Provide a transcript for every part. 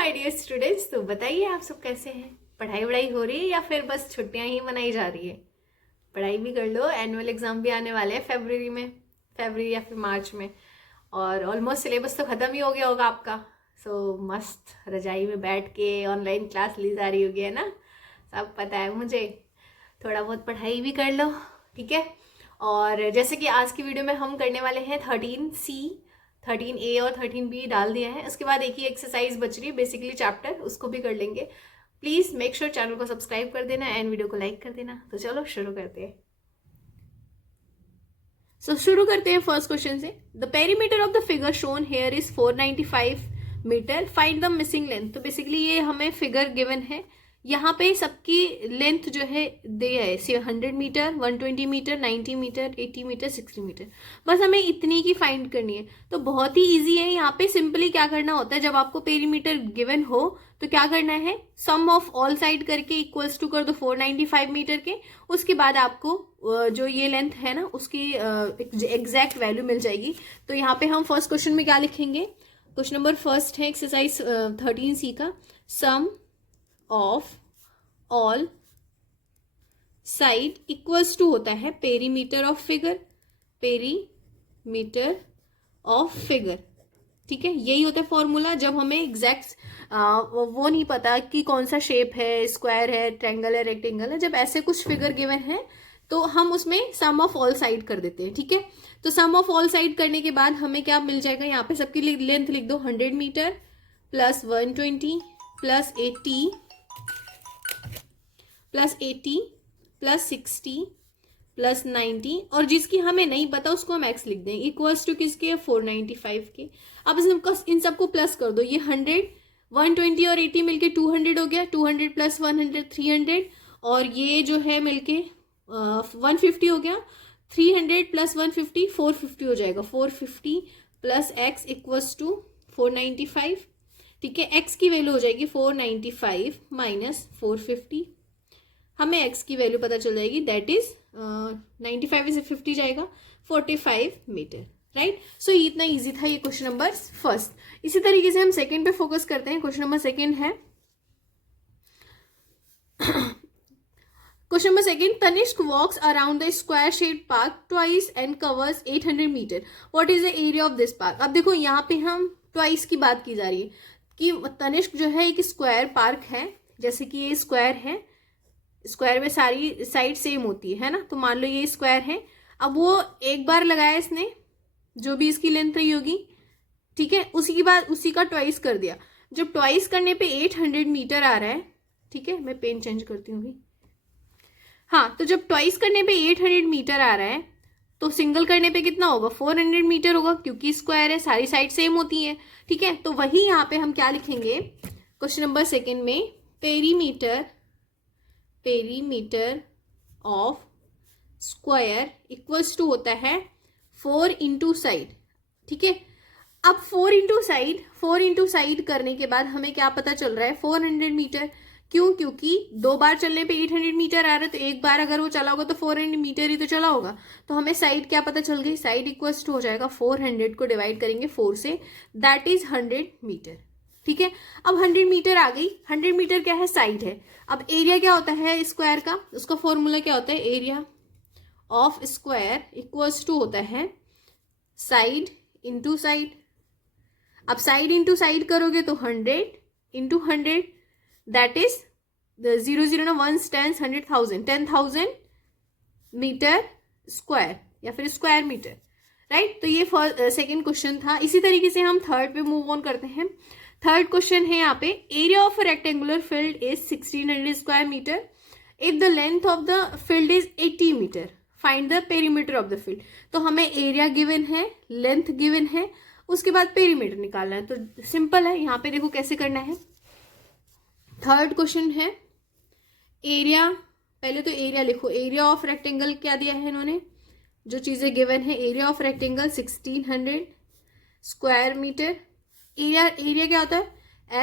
My dear students. तो बताइए आप सब कैसे हैं? पढ़ाई वढ़ाई हो रही है या फिर बस छुट्टियां ही मनाई जा रही है? पढ़ाई भी कर लो, एनुअल एग्जाम भी आने वाले हैं फरवरी या फिर मार्च में। और ऑलमोस्ट सिलेबस तो ख़त्म ही हो गया होगा आपका। सो मस्त रजाई में बैठ के ऑनलाइन क्लास ली जा रही होगी, है ना? सब पता है मुझे। थोड़ा बहुत पढ़ाई भी कर लो, ठीक है। और जैसे कि आज की वीडियो में हम करने वाले हैं 13C, 13A और 13B डाल दिया है। उसके बाद एक ही एक्सरसाइज बच रही है, बेसिकली चैप्टर, उसको भी कर लेंगे। प्लीज़ मेक श्योर चैनल को सब्सक्राइब कर देना एंड वीडियो को लाइक कर देना। तो चलो शुरू करते हैं। शुरू करते हैं फर्स्ट क्वेश्चन से। The perimeter of the figure shown here is 495 metre, find the missing length. तो बेसिकली ये हमें फिगर गिवन है, यहाँ पे सबकी लेंथ जो है दिया है 100 metre, 120 metre, 90 metre, 80 metre, 60 metre. बस हमें इतनी की फाइंड करनी है। तो बहुत ही इजी है। यहाँ पे सिंपली क्या करना होता है, जब आपको पेरीमीटर गिवन हो तो क्या करना है, सम ऑफ ऑल साइड करके इक्वल्स टू कर दो 495 मीटर के। उसके बाद आपको जो ये लेंथ है ना उसकी एग्जैक्ट वैल्यू मिल जाएगी। तो यहाँ पे हम फर्स्ट क्वेश्चन में क्या लिखेंगे, क्वेश्चन नंबर फर्स्ट है एक्सरसाइज 13C का। Sum of all side equals to होता है perimeter of figure, perimeter of figure, ठीक है। यही होता है फॉर्मूला जब हमें एग्जैक्ट वो नहीं पता कि कौन सा शेप है, स्क्वायर है, ट्रायंगल है, रेक्टेंगल है। जब ऐसे कुछ फिगर गिवन है तो हम उसमें सम ऑफ ऑल साइड कर देते हैं, ठीक है। तो सम ऑफ ऑल साइड करने के बाद हमें क्या मिल जाएगा, यहाँ पे सबकी लेंथ लिख दो, 100 metre plus 120 plus 80 plus 80 plus 60 plus 90, और जिसकी हमें नहीं पता उसको हम एक्स लिख दें, इक्वल्स टू किसके, 495 के। अब इन सबको प्लस कर दो, ये 100, 120 और 80 मिलके 200 हो गया, 200 प्लस 100 300, और ये जो है मिलके 150 हो गया, 300 प्लस 150 450 हो जाएगा, 450 प्लस एक्स इक्वल्स टू 495, ठीक है। एक्स की वैल्यू हो जाएगी 495 माइनस 450, हमें एक्स की वैल्यू पता चल जाएगी, दैट इज 95 में से 50 जाएगा, 45 मीटर, राइट। सो इतना इजी था ये क्वेश्चन नंबर फर्स्ट। इसी तरीके से हम सेकंड पे फोकस करते हैं। क्वेश्चन नंबर सेकंड है question number second, Tanishq walks around the square shape park twice and covers 800 metre, what is the area of this park. अब देखो यहाँ पे हम ट्वाइस की बात की जा रही है कि तनिष्क जो है एक स्क्वायर पार्क है, जैसे कि ये स्क्वायर है, स्क्वायर में सारी साइड सेम होती है ना। तो मान लो ये स्क्वायर है, अब वो एक बार लगाया इसने, जो भी इसकी लेंथ रही होगी, ठीक है, उसी बाद उसी का ट्वाइस कर दिया। जब ट्वाइस करने पे 800 मीटर आ रहा है, ठीक है, मैं पेन चेंज करती हूँ अभी। हाँ, तो जब ट्वाइस करने पे 800 मीटर आ रहा है तो सिंगल करने पे कितना होगा, 400 मीटर होगा, क्योंकि स्क्वायर है, सारी साइड सेम होती है, ठीक है। तो वही यहाँ पे हम क्या लिखेंगे क्वेश्चन नंबर सेकेंड में, perimeter of square equals to होता है 4 इंटू साइड, ठीक है। अब 4 इंटू साइड करने के बाद हमें क्या पता चल रहा है, 400 मीटर। क्यों? क्योंकि दो बार चलने पे 800 मीटर आ रहा है, तो एक बार अगर वो चला होगा तो 400 मीटर ही तो चला होगा। तो हमें साइड क्या पता चल गई, साइड इक्वल्स टू हो जाएगा 400 को डिवाइड करेंगे 4 से, दैट इज 100 मीटर, ठीक है। अब 100 मीटर आ गई, 100 मीटर क्या है, साइड है। अब एरिया क्या होता है स्क्वायर का, उसका फॉर्मूला क्या होता है, area of square equals to होता है साइड इंटू साइड। अब साइड इंटू साइड करोगे तो 100 इंटू 100, दैट इज 0 0 ना 1 10 100,000 10,000 मीटर स्क्वायर या फिर स्क्वायर मीटर, राइट। तो ये सेकेंड क्वेश्चन था। इसी तरीके से हम थर्ड पे मूव ऑन करते हैं। थर्ड क्वेश्चन है यहाँ पे, area of rectangular field is 1600 square metre if the length of the field is 80 metre, find the perimeter of the field. तो हमें एरिया गिवन है, लेंथ गिवन है, उसके बाद पेरीमीटर निकालना है। तो सिंपल है, यहाँ पे देखो कैसे करना है। थर्ड क्वेश्चन है एरिया, पहले तो एरिया लिखो, एरिया ऑफ रेक्टेंगल क्या दिया है इन्होंने, जो चीजें गिवन है, area of rectangle 1600 square metre. Area क्या होता है,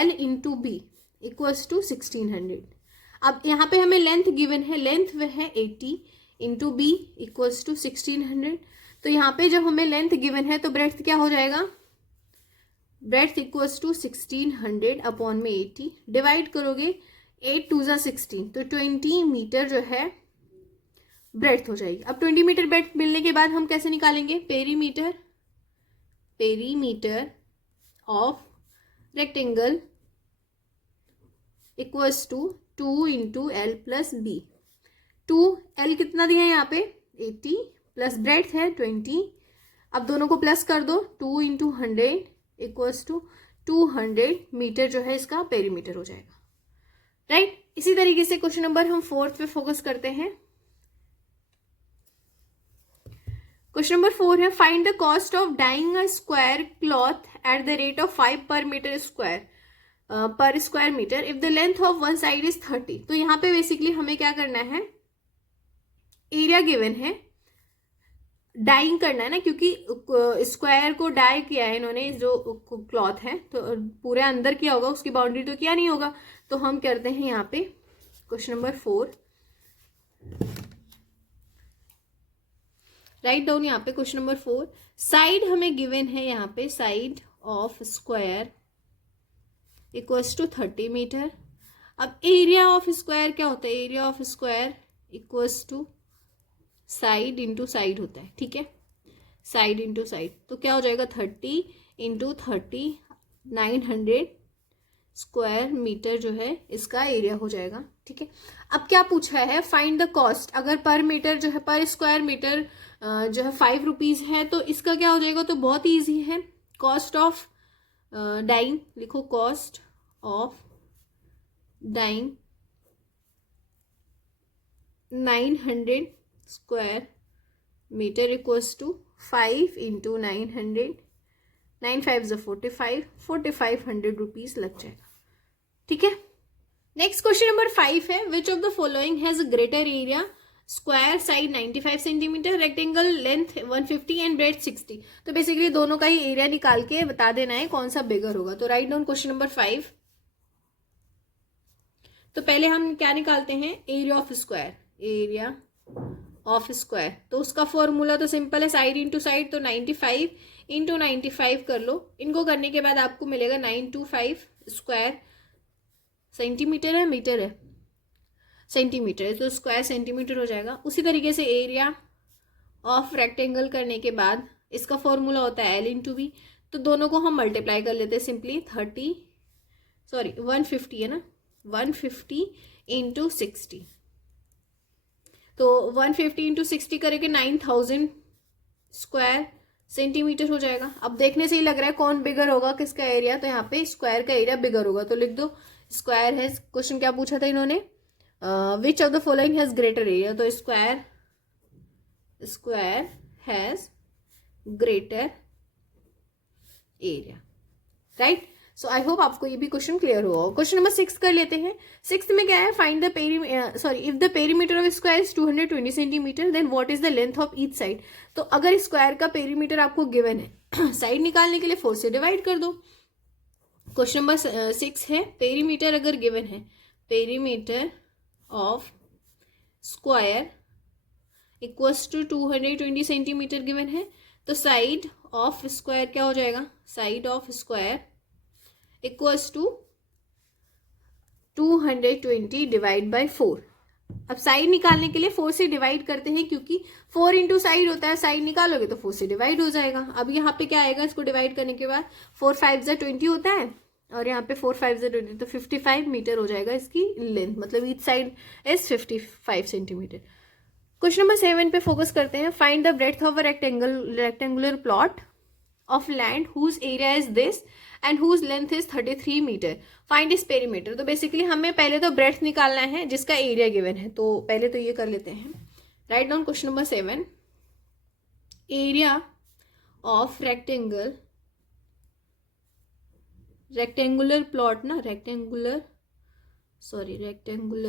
L into B equals to 1600। अब यहाँ पे हमें लेंथ गिवन है, लेंथ वह है 80 इंटू बी इक्वल्स टू 1600। तो यहाँ पे जब हमें लेंथ गिवन है तो ब्रेड्थ क्या हो जाएगा, ब्रेड्थ इक्वल्स टू 1600 अपॉन में 80, डिवाइड करोगे 8 2 जा 16, तो 20 मीटर जो है ब्रेड्थ हो जाएगी। अब 20 मीटर ब्रेड्थ मिलने के बाद हम कैसे निकालेंगे, perimeter of rectangle equals to 2 into L plus B. 2L कितना दिया है यहाँ पे 80 प्लस ब्रेड्थ है 20, अब दोनों को प्लस कर दो, 2 इंटू 100 इक्वल्स टू 200 मीटर जो है इसका पेरीमीटर हो जाएगा, राइट। इसी तरीके से क्वेश्चन नंबर हम 4 पे फोकस करते हैं। क्वेश्चन नंबर 4 है find the cost of dyeing a square cloth at the rate of 5 per metre square per square metre if the length of one side is 30। तो यहाँ पे बेसिकली हमें क्या करना है, एरिया गिवन है, डाइंग करना है ना, क्योंकि स्क्वायर को डाई किया है इन्होंने, जो क्लॉथ है तो पूरे अंदर किया होगा, उसकी बाउंड्री तो किया नहीं होगा। तो हम करते हैं यहाँ पे क्वेश्चन नंबर 4, राइट डाउन यहाँ पे क्वेश्चन नंबर 4। साइड हमें गिवन है यहाँ पे, side of square equals to 30 metre. अब एरिया ऑफ स्क्वायर क्या होता है, area of square equals to side into side होता है, ठीक है, साइड इंटू साइड। तो क्या हो जाएगा 30 इंटू 30, 900 स्क्वायर मीटर जो है इसका एरिया हो जाएगा, ठीक है। अब क्या पूछा है, फाइंड द कॉस्ट। अगर पर मीटर जो है, पर स्क्वायर मीटर जो है 5 रुपीज है, तो इसका क्या हो जाएगा, तो बहुत ईजी है, कॉस्ट ऑफ डाइंग लिखो, cost of dyeing 900 square metre equals to 5 into 900, 9 5 45, 4500 rupees लग जाएगा, ठीक है। नेक्स्ट क्वेश्चन नंबर 5 है which of the following has a greater area, square side 95 centimetre, rectangle length 150 and breadth 60। तो basically दोनों का ही area निकाल के बता देना है कौन सा बिगर होगा। तो राइट डाउन क्वेश्चन नंबर 5। तो पहले हम क्या निकालते हैं, area of square, area of square. तो उसका फॉर्मूला तो सिंपल है, साइड इंटू साइड, तो 95 इंटू 95 कर लो। इनको करने के बाद आपको मिलेगा 925 स्क्वायर, सेंटीमीटर है मीटर है, सेंटीमीटर है, तो स्क्वायर सेंटीमीटर हो जाएगा। उसी तरीके से एरिया ऑफ रेक्टेंगल करने के बाद इसका फॉर्मूला होता है एल इंटू बी, तो दोनों को हम मल्टीप्लाई कर लेते हैं सिंपली, 150 है ना, 150 इंटू 60, तो 150 इंटू 60 करेंगे 9000 स्क्वायर सेंटीमीटर हो जाएगा। अब देखने से ही लग रहा है कौन बिगर होगा, किसका एरिया, तो यहाँ पे स्क्वायर का एरिया बिगर होगा, तो लिख दो स्क्वायर है। क्वेश्चन क्या पूछा था इन्होंने, which of the following has greater area, तो square has greater area, right. So I hope आपको ये भी क्वेश्चन क्लियर हुआ। क्वेश्चन नंबर 6 कर लेते हैं। 6 में क्या है, find the if the perimeter of square is 220 centimetre then what is the length of each side. तो अगर स्क्वायर का पेरीमीटर आपको गिवन है, साइड निकालने के लिए 4 से डिवाइड कर दो। क्वेश्चन नंबर 6 है, पेरीमीटर अगर गिवन है, perimeter of square equals to 220 centimetre given है, तो साइड ऑफ स्क्वायर क्या हो जाएगा, side of square equals to 220 divide by 4। अब साइड निकालने के लिए 4 से डिवाइड करते हैं, क्योंकि 4 इंटू साइड होता है, साइड निकालोगे तो 4 से डिवाइड हो जाएगा। अब यहाँ पे क्या आएगा, इसको डिवाइड करने के बाद 4 5 जा 20 होता है, और यहाँ पे 4 5 जा 20, तो 55 मीटर हो जाएगा इसकी लेंथ, मतलब each side is 55 centimetre. Question number 7 पे फोकस करते हैं। Find the breadth of a rectangular plot of land whose area is this and whose length is 33 metre, find its perimeter. तो बेसिकली हमें पहले तो ब्रेड्थ निकालना है जिसका एरिया गिवन है, तो पहले तो ये कर लेते हैं। Write down question number 7, area of rectangular plot ना, रेक्टेंगुलर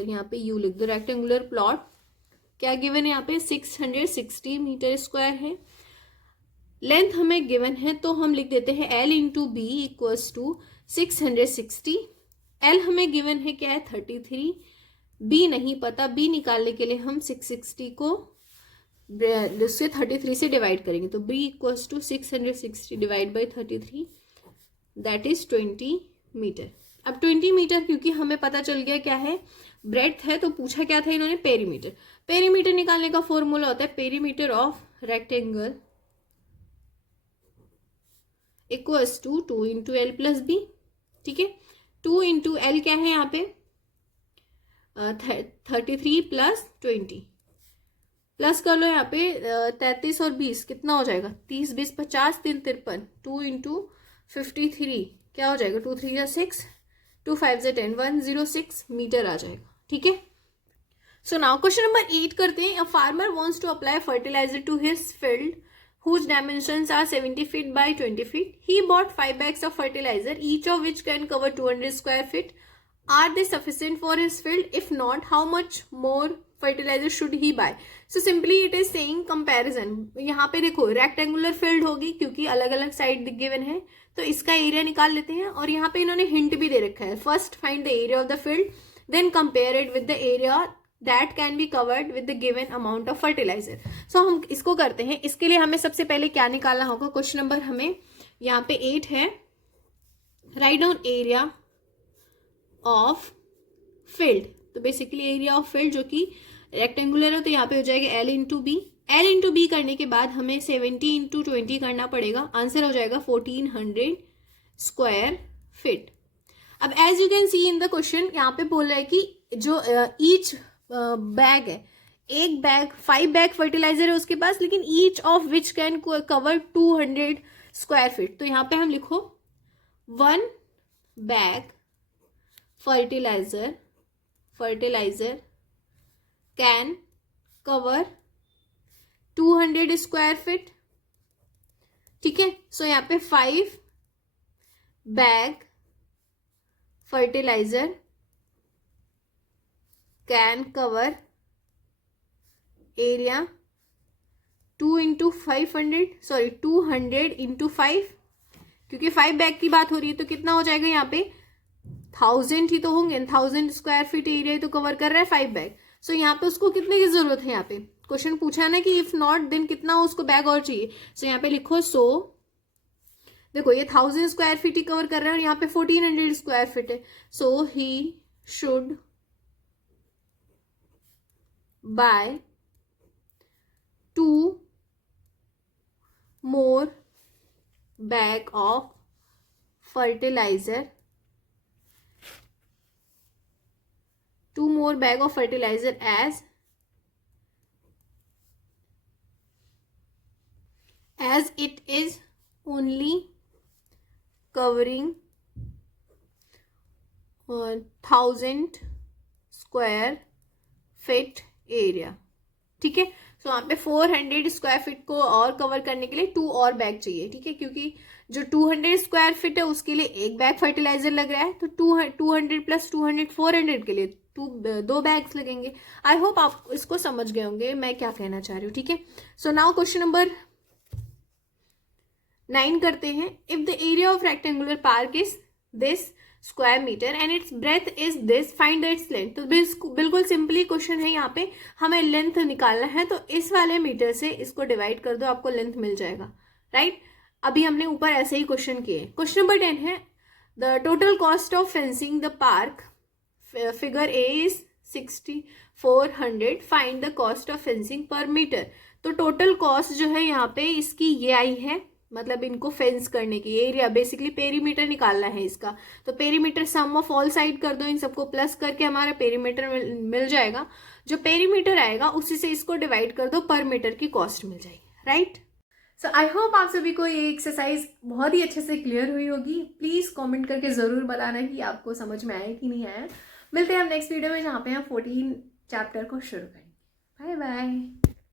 यहाँ पे यू लिख दो, रेक्टेंगुलर प्लॉट क्या गिवन है यहाँ पे, 660 मीटर स्क्वायर है। लेंथ हमें गिवन है तो हम लिख देते हैं L into B equals to 660। L हमें गिवन है क्या है 33, B नहीं पता, B निकालने के लिए हम 660 को उससे 33 से डिवाइड करेंगे, तो B equals to 660 divide by 33, that is 20 metre. अब 20 मीटर क्योंकि हमें पता चल गया क्या है, ब्रेड्थ है, तो पूछा क्या था इन्होंने, पेरीमीटर। पेरीमीटर निकालने का फॉर्मूला होता है perimeter of rectangle equals to 2 into L plus B. ठीक है, 2 इंटू एल क्या है यहाँ पे 33 प्लस 20, प्लस कर लो यहाँ पे 33 और 20 कितना हो जाएगा, 30 20 50 3 53, 2 इंटू 53 क्या हो जाएगा, 2 3 6, 2 5 10, 106 मीटर आ जाएगा। ठीक है, सो नाउ क्वेश्चन नंबर 8 करते हैं। A farmer wants to apply fertiliser to his field whose dimensions are 70 feet by 20 feet. He bought 5 bags of fertilizer, each of which can cover 200 square feet. Are they sufficient for his field? If not, how much more fertilizer should he buy? So simply it is saying comparison. यहाँ पे देखो rectangular field होगी क्योंकि अलग अलग side given है, तो इसका एरिया निकाल लेते हैं। और यहाँ पे इन्होंने हिंट भी दे रखा है, first find the area of the field, then compare it with the area that can be covered with the given amount of fertilizer. So हम इसको करते हैं। इसके लिए हमें सबसे पहले क्या निकालना होगा, क्वेश्चन नंबर हमें यहाँ पे 8 है, write down area of field. तो बेसिकली एरिया ऑफ फील्ड जो कि रेक्टेंगुलर है, तो यहाँ पे हो जाएगा L into B. L into B करने के बाद हमें 70 इंटू 20 करना पड़ेगा, आंसर हो जाएगा 1400 स्क्वायर फीट। अब as you can see in the question यहाँ पे बोल रहा है कि जो ईच बैग है, एक बैग 5 बैग फर्टिलाइजर है उसके पास, लेकिन each of which can cover 200 square feet. तो यहाँ पे हम लिखो 1 bag fertiliser can cover 200 square feet. ठीक है, सो यहाँ पे 5 bag fertiliser can cover area 200 into 5, क्योंकि 5 बैग की बात हो रही है तो कितना हो जाएगा यहाँ पे 1000 ही तो होंगे, 1000 स्क्वायर फीट एरिया तो कवर कर रहा है 5 बैग। सो यहाँ पे उसको कितने की जरूरत है, यहाँ पे क्वेश्चन पूछा ना कि इफ नॉट देन कितना उसको बैग और चाहिए। सो यहाँ पे लिखो देखो ये 1000 स्क्वायर फीट ही कवर कर रहा है और यहाँ पे 1400 स्क्वायर फीट है, सो he should buy 2 more bag of fertilizer, 2 more bag of fertilizer as it is only covering 1000 square feet area. ठीक है, सो यहाँ पे 400 स्क्वायर फीट को और कवर करने के लिए 2 और बैग चाहिए। ठीक है, क्योंकि जो 200 स्क्वायर फीट है उसके लिए एक बैग फर्टिलाइजर लग रहा है, तो 200 प्लस 200 400 के लिए 2 बैग्स लगेंगे। आई होप आप इसको समझ गए होंगे मैं क्या कहना चाह रही हूँ। ठीक है, सो नाउ क्वेश्चन नंबर 9 करते हैं। If the area of rectangular park is this square metre and its breadth is this, find its length. तो बिल्कुल सिंपली क्वेश्चन है, यहाँ पे हमें लेंथ निकालना है, तो इस वाले मीटर से इसको डिवाइड कर दो, आपको लेंथ मिल जाएगा। राइट, अभी हमने ऊपर ऐसे ही क्वेश्चन किए। क्वेश्चन नंबर 10 है the total cost of fencing the park, figure A is 6400, find the cost of fencing पर मीटर। तो टोटल कॉस्ट जो है यहाँ पे इसकी ये आई है, मतलब इनको फेंस करने की एरिया, बेसिकली पेरीमीटर निकालना है इसका। तो perimeter sum of all side कर दो, इन सबको प्लस करके हमारा पेरीमीटर मिल जाएगा। जो पेरीमीटर आएगा उसी से इसको डिवाइड कर दो, पर मीटर की कॉस्ट मिल जाएगी। राइट, सो आई होप आप सभी को ये एक्सरसाइज बहुत ही अच्छे से क्लियर हुई होगी। प्लीज कमेंट करके जरूर बताना कि आपको समझ में आया कि नहीं आया। मिलते हैं हम नेक्स्ट वीडियो में, जहाँ पे हम 14 चैप्टर को शुरू करेंगे। Bye bye.